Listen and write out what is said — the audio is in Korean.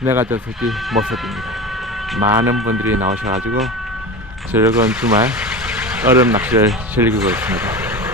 메가저수지 모습입니다. 많은 분들이 나오셔가지고 즐거운 주말 얼음 낚시를 즐기고 있습니다.